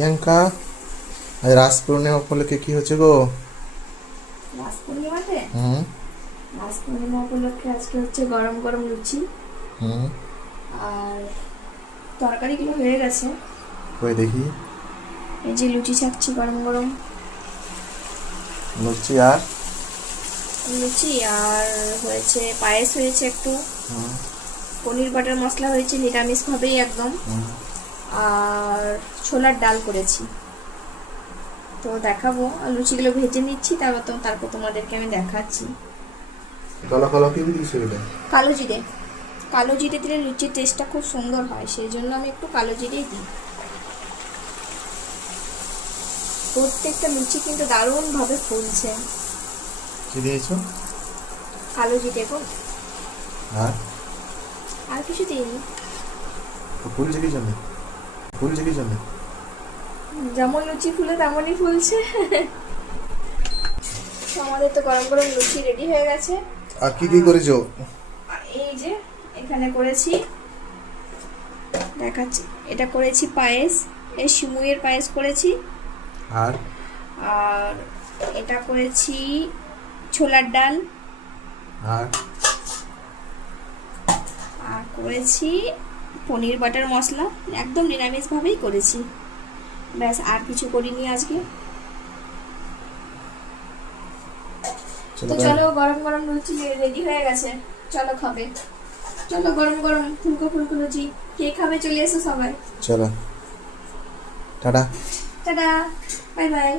প্রিয়াঙ্কা, আজ রাস পূর্ণিমা উপলক্ষে কি হচ্ছে গো? রাস পূর্ণিমাতে হুম রাস পূর্ণিমা উপলক্ষে আজকে হচ্ছে গরম গরম লুচি হুম আর তরকারিগুলো হয়ে গেছে। কই দেখি। এই যে লুচি ছাকছি গরম গরম লুচি আর লুচি, আর হয়েছে পায়েস, হয়েছে একটু হুম পনির বাটার মশলা হয়েছে নিরামিষ ভাবেই একদম, হুম আর ছোলার ডাল করেছি। তো দেখাবো, আর লুচিগুলো ভেজে নিচ্ছি, তারপর তোমাদেরকে আমি দেখাচ্ছি। কালো কালো কি দিয়েছে বলে? কালো জিরে, কালো জিরে দিলে লুচির টেস্টটা খুব সুন্দর হয়, সেই জন্য আমি একটু কালো জিরেই দিই। প্রত্যেকটা লুচি কিন্তু দারুণভাবে ফুলছে। কি দিয়েছো? কালো জিরে গো, আর আর কিছু দিইনি। ফুলছে কি জন্য? ফুলছে কি জন্য? যেমন লুচি ফুলে তেমনই ফুলছে। তো আমাদের তো গরম গরম লুচি রেডি হয়ে গেছে। আর কি কি করেছো? আর এই যে এখানে করেছি, দেখাচ্ছি, এটা করেছি পায়েস, এই সিমুইয়ের পায়েস করেছি। আর আর এটা করেছি ছোলার ডাল, আর আর করেছি পনির বাটার মশলা, একদম নিরামিষভাবেই করেছি। ব্যাস, আর কিছু করিনি আজকে। তো চলো, গরম গরম লুচি রেডি হয়ে গেছে, চলো খাবে। চলো, গরম গরম ফুলকো ফুলকো লুচি কে খাবে, চলে এসো সবাই। চলো, টাটা। Tata, bye bye.